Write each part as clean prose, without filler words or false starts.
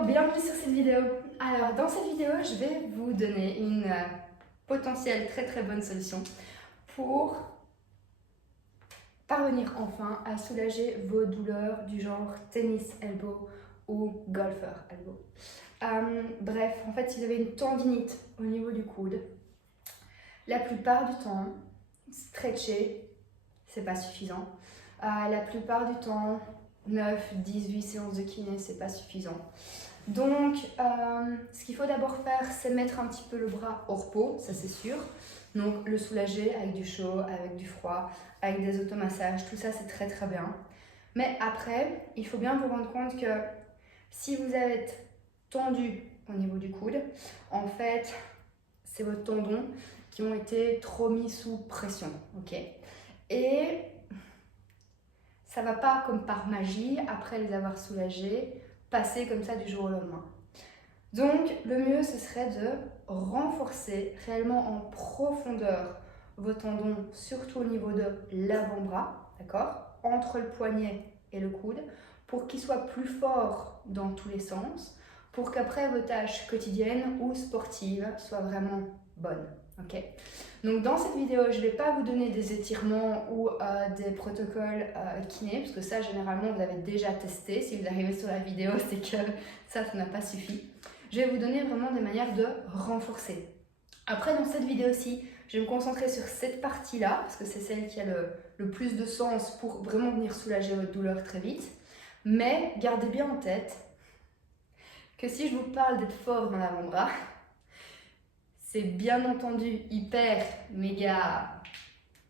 Hello, bienvenue sur cette vidéo. Alors dans cette vidéo, je vais vous donner une potentielle très bonne solution pour parvenir enfin à soulager vos douleurs du genre tennis elbow ou golfer elbow. Bref, en fait, si vous avez une tendinite au niveau du coude, la plupart du temps, stretcher, c'est pas suffisant. La plupart du temps, 9, 18 séances de kiné, c'est pas suffisant. Donc, ce qu'il faut d'abord faire, c'est mettre un petit peu le bras au repos, ça c'est sûr. Donc, le soulager avec du chaud, avec du froid, avec des automassages, tout ça c'est très bien. Mais après, il faut bien vous rendre compte que si vous êtes tendu au niveau du coude, en fait, c'est vos tendons qui ont été trop mis sous pression, ok? Et ça va pas comme par magie, après les avoir soulagés, passer comme ça du jour au lendemain. Donc, le mieux, ce serait de renforcer réellement en profondeur vos tendons, surtout au niveau de l'avant-bras, d'accord, entre le poignet et le coude, pour qu'ils soient plus forts dans tous les sens, pour qu'après vos tâches quotidiennes ou sportives soient vraiment bonnes. Ok. Donc dans cette vidéo, je ne vais pas vous donner des étirements ou des protocoles kiné, parce que ça, généralement, vous avez déjà testé. Si vous arrivez sur la vidéo, c'est que ça n'a pas suffi. Je vais vous donner vraiment des manières de renforcer. Après, dans cette vidéo-ci, je vais me concentrer sur cette partie-là, parce que c'est celle qui a le plus de sens pour vraiment venir soulager votre douleur très vite. Mais gardez bien en tête que si je vous parle d'être fort dans l'avant-bras, c'est bien entendu hyper, méga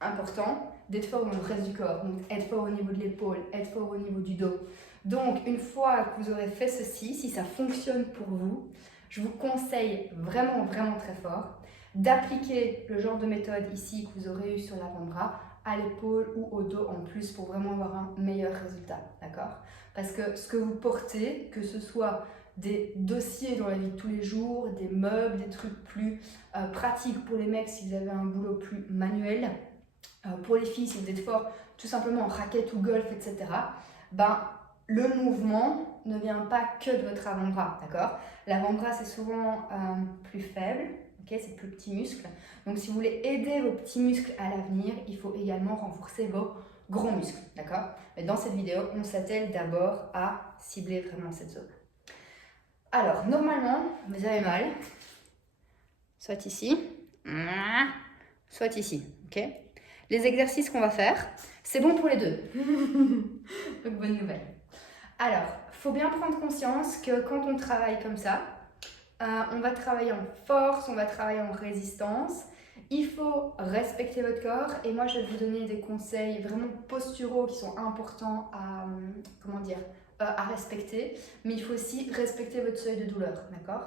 important d'être fort dans le reste du corps. Donc, être fort au niveau de l'épaule, être fort au niveau du dos. Donc, une fois que vous aurez fait ceci, si ça fonctionne pour vous, je vous conseille vraiment très fort d'appliquer le genre de méthode ici que vous aurez eu sur l'avant-bras à l'épaule ou au dos en plus pour vraiment avoir un meilleur résultat, d'accord? Parce que ce que vous portez, que ce soit des dossiers dans la vie de tous les jours, des meubles, des trucs plus pratiques pour les mecs si vous avez un boulot plus manuel, pour les filles si vous êtes fort tout simplement en raquette ou golf, etc., ben, le mouvement ne vient pas que de votre avant-bras, d'accord? L'avant-bras c'est souvent plus faible, okay? C'est plus petit muscle. Donc si vous voulez aider vos petits muscles à l'avenir, il faut également renforcer vos gros muscles, d'accord? Mais dans cette vidéo, on s'attelle d'abord à cibler vraiment cette zone. Alors, normalement, vous avez mal, soit ici, soit ici, ok? Les exercices qu'on va faire, c'est bon pour les deux. Donc, bonne nouvelle. Alors, il faut bien prendre conscience que quand on travaille comme ça, on va travailler en force, on va travailler en résistance. Il faut respecter votre corps et moi, je vais vous donner des conseils vraiment posturaux qui sont importants à, à respecter. Mais il faut aussi respecter votre seuil de douleur, d'accord?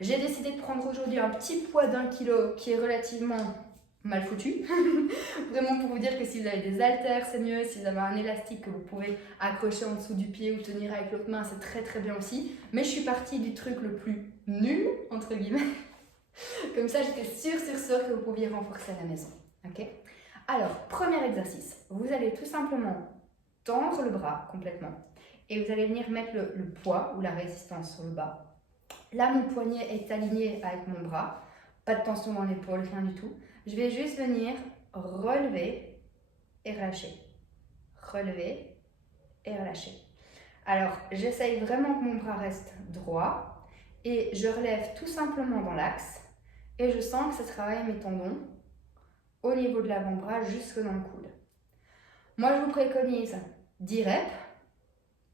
J'ai décidé de prendre aujourd'hui un petit poids d'1 kg qui est relativement mal foutu. Vraiment pour vous dire que si vous avez des haltères, c'est mieux. Si vous avez un élastique que vous pouvez accrocher en dessous du pied ou tenir avec l'autre main, c'est très bien aussi. Mais je suis partie du truc le plus nul, entre guillemets. Comme ça, j'étais sûre que vous pouviez renforcer à la maison. Ok? Alors, premier exercice. Vous allez tout simplement tendre le bras complètement. Et vous allez venir mettre le poids ou la résistance sur le bas. Là, mon poignet est aligné avec mon bras. Pas de tension dans l'épaule, rien du tout. Je vais juste venir relever et relâcher. Relever et relâcher. Alors, j'essaye vraiment que mon bras reste droit et je relève tout simplement dans l'axe et je sens que ça travaille mes tendons au niveau de l'avant-bras jusque dans le coude. Moi, je vous préconise 10 reps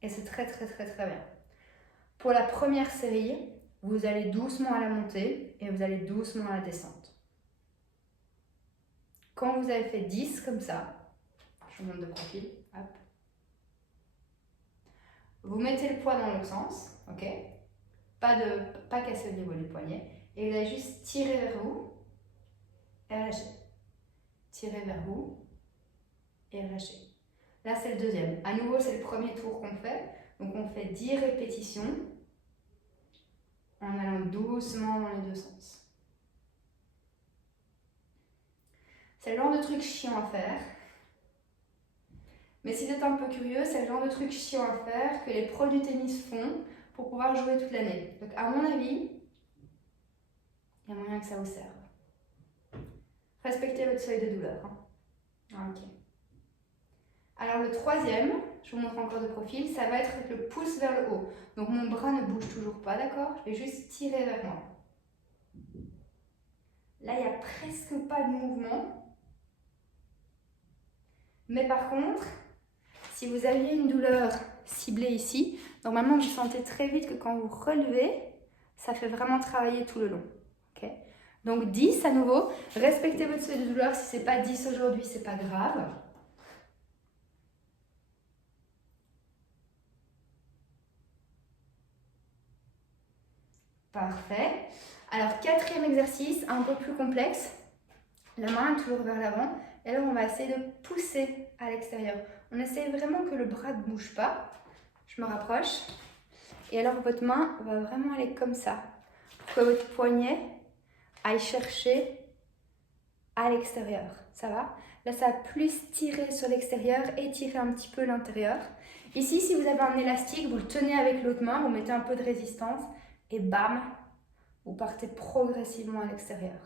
et c'est très bien. Pour la première série, vous allez doucement à la montée et vous allez doucement à la descente. Quand vous avez fait 10 comme ça, je vous montre de profil, hop. Vous mettez le poids dans l'autre sens, ok? Pas casser au niveau du poignet. Et vous allez juste tirer vers vous et relâcher. Tirer vers vous et relâcher. Là, c'est le deuxième. À nouveau, c'est le premier tour qu'on fait. Donc, on fait 10 répétitions en allant doucement dans les deux sens. C'est le genre de truc chiant à faire. Mais si vous êtes un peu curieux, c'est le genre de truc chiant à faire que les pros du tennis font pour pouvoir jouer toute l'année. Donc à mon avis, il y a moyen que ça vous serve. Respectez votre seuil de douleur. Ok. Alors le troisième, je vous montre encore de profil, ça va être avec le pouce vers le haut. Donc mon bras ne bouge toujours pas, d'accord? Je vais juste tirer vers moi. Là, il n'y a presque pas de mouvement. Mais par contre, si vous aviez une douleur ciblée ici, normalement vous sentez très vite que quand vous relevez, ça fait vraiment travailler tout le long. Okay? Donc 10 à nouveau, respectez votre seuil de douleur. Si ce n'est pas 10 aujourd'hui, ce n'est pas grave. Parfait. Alors, quatrième exercice, un peu plus complexe. La main toujours vers l'avant. Et là, on va essayer de pousser à l'extérieur. On essaie vraiment que le bras ne bouge pas. Je me rapproche. Et alors, votre main va vraiment aller comme ça. Pour que votre poignet aille chercher à l'extérieur. Ça va? Là, ça va plus tirer sur l'extérieur et tirer un petit peu l'intérieur. Ici, si vous avez un élastique, vous le tenez avec l'autre main, vous mettez un peu de résistance et bam, vous partez progressivement à l'extérieur.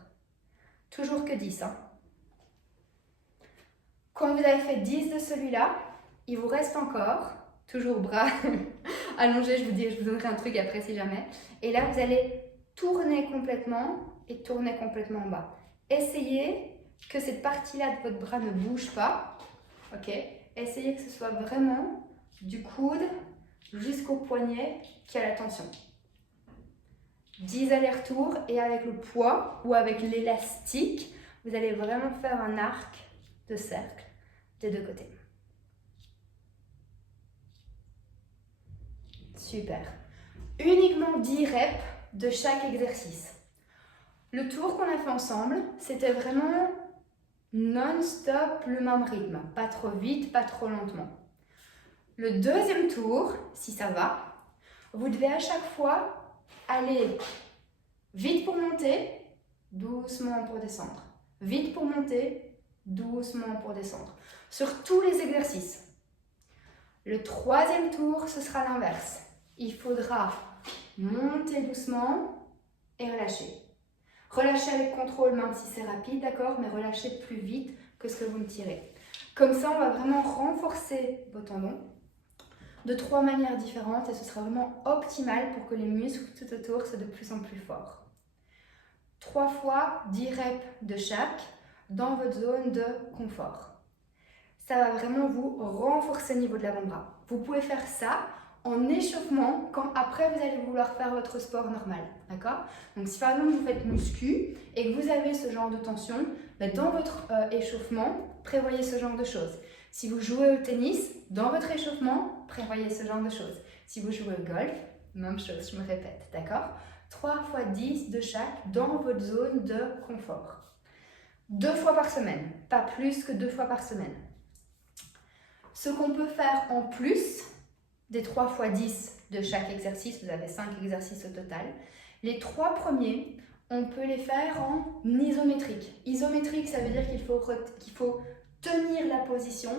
Toujours que 10. Quand vous avez fait 10 de celui-là, il vous reste encore, toujours bras allongés, je vous donnerai un truc après si jamais. Et là, vous allez tourner complètement et tourner complètement en bas. Essayez que cette partie-là de votre bras ne bouge pas. Ok? Essayez que ce soit vraiment du coude jusqu'au poignet qui a la tension. 10 allers-retours et avec le poids ou avec l'élastique, vous allez vraiment faire un arc de cercle des deux côtés. Super. Uniquement 10 reps de chaque exercice. Le tour qu'on a fait ensemble, c'était vraiment non-stop le même rythme. Pas trop vite, pas trop lentement. Le deuxième tour, si ça va, vous devez à chaque fois aller vite pour monter, doucement pour descendre. Vite pour monter, doucement pour descendre. Sur tous les exercices. Le troisième tour, ce sera l'inverse. Il faudra monter doucement et relâcher. Relâchez avec contrôle, même si c'est rapide, d'accord, mais relâchez plus vite que ce que vous me tirez. Comme ça, on va vraiment renforcer vos tendons de 3 manières différentes et ce sera vraiment optimal pour que les muscles tout autour soient de plus en plus forts. 3 fois 10 reps de chaque dans votre zone de confort. Ça va vraiment vous renforcer au niveau de l'avant-bras. Vous pouvez faire ça en échauffement quand après vous allez vouloir faire votre sport normal, d'accord? Donc si par exemple vous faites muscu et que vous avez ce genre de tension, dans votre échauffement, prévoyez ce genre de choses. Si vous jouez au tennis, dans votre échauffement, prévoyez ce genre de choses. Si vous jouez au golf, même chose, je me répète, d'accord? 3 fois 10 de chaque dans votre zone de confort. 2 fois par semaine, pas plus que 2 fois par semaine. Ce qu'on peut faire en plus des 3 fois 10 de chaque exercice, vous avez 5 exercices au total, les 3 premiers, on peut les faire en isométrique. Isométrique, ça veut dire qu'il faut tenir la position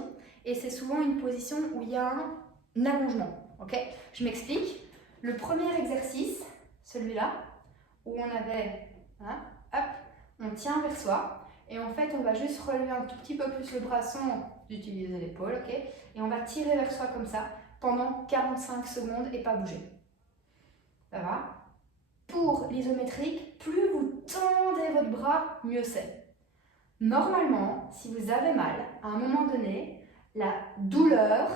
et c'est souvent une position où il y a un allongement. Okay? Je m'explique. Le premier exercice, celui-là, où on avait, hein, hop, on tient vers soi et en fait on va juste relever un tout petit peu plus le bras sans utiliser l'épaule, ok? Et on va tirer vers soi comme ça pendant 45 secondes et pas bouger. Ça va? Pour l'isométrique, plus vous tendez votre bras, mieux c'est. Normalement, si vous avez mal, à un moment donné, la douleur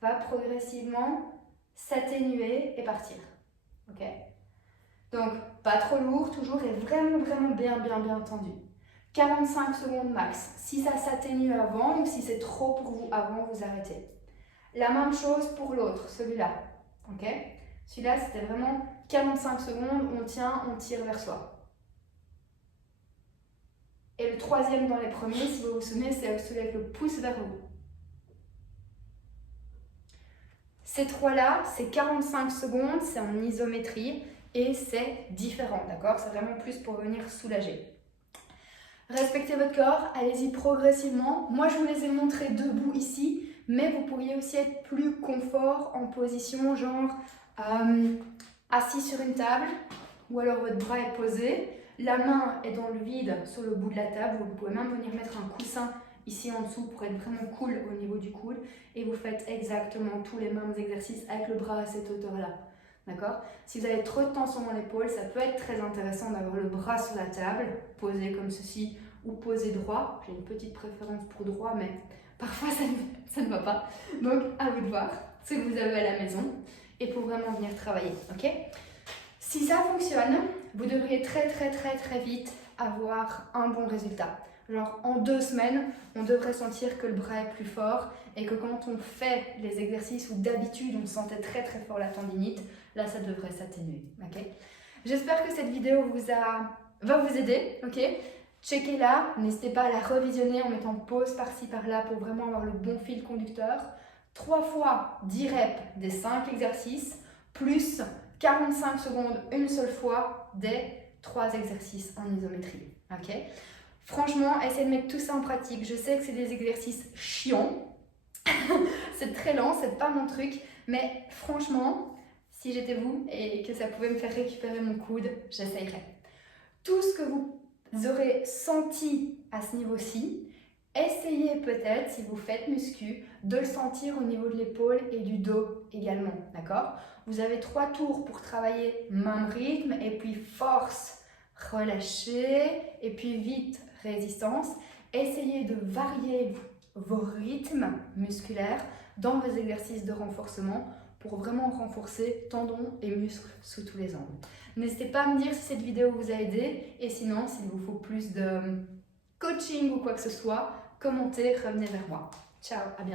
va progressivement s'atténuer et partir. Ok? Donc, pas trop lourd, toujours, et vraiment, vraiment bien tendu. 45 secondes max. Si ça s'atténue avant ou si c'est trop pour vous avant, vous arrêtez. La même chose pour l'autre, celui-là. Ok? Celui-là, c'était vraiment 45 secondes, on tient, on tire vers soi. Et le troisième dans les premiers, si vous vous souvenez, c'est celui avec le pouce vers vous. Ces trois-là, c'est 45 secondes, c'est en isométrie et c'est différent, d'accord? C'est vraiment plus pour venir soulager. Respectez votre corps, allez-y progressivement. Moi, je vous les ai montrés debout ici, mais vous pourriez aussi être plus confort en position, genre Assis sur une table ou alors votre bras est posé, la main est dans le vide sur le bout de la table, vous pouvez même venir mettre un coussin ici en dessous pour être vraiment cool au niveau du coude et vous faites exactement tous les mêmes exercices avec le bras à cette hauteur-là. D'accord? Si vous avez trop de tension dans l'épaule, ça peut être très intéressant d'avoir le bras sur la table, posé comme ceci ou posé droit. J'ai une petite préférence pour droit, mais parfois ça ne va pas. Donc à vous de voir ce que vous avez à la maison et pour vraiment venir travailler. Ok? Si ça fonctionne, vous devriez très vite avoir un bon résultat. Genre en 2 semaines, on devrait sentir que le bras est plus fort et que quand on fait les exercices où d'habitude on sentait très fort la tendinite, là ça devrait s'atténuer. Okay? J'espère que cette vidéo va vous aider. Okay? Checkez-la, n'hésitez pas à la revisionner en mettant pause par-ci par-là pour vraiment avoir le bon fil conducteur. 3 fois 10 reps des 5 exercices, plus 45 secondes une seule fois des 3 exercices en isométrie. Okay? Franchement, essayez de mettre tout ça en pratique. Je sais que c'est des exercices chiants. C'est très lent, c'est pas mon truc. Mais franchement, si j'étais vous et que ça pouvait me faire récupérer mon coude, j'essayerais. Tout ce que vous aurez senti à ce niveau-ci, essayez peut-être, si vous faites muscu, de le sentir au niveau de l'épaule et du dos également. D'accord? Vous avez 3 tours pour travailler même rythme et puis force, relâcher et puis vite, résistance. Essayez de varier vos rythmes musculaires dans vos exercices de renforcement pour vraiment renforcer tendons et muscles sous tous les angles. N'hésitez pas à me dire si cette vidéo vous a aidé et sinon, s'il vous faut plus de coaching ou quoi que ce soit, commentez, revenez vers moi. Ciao, à bientôt.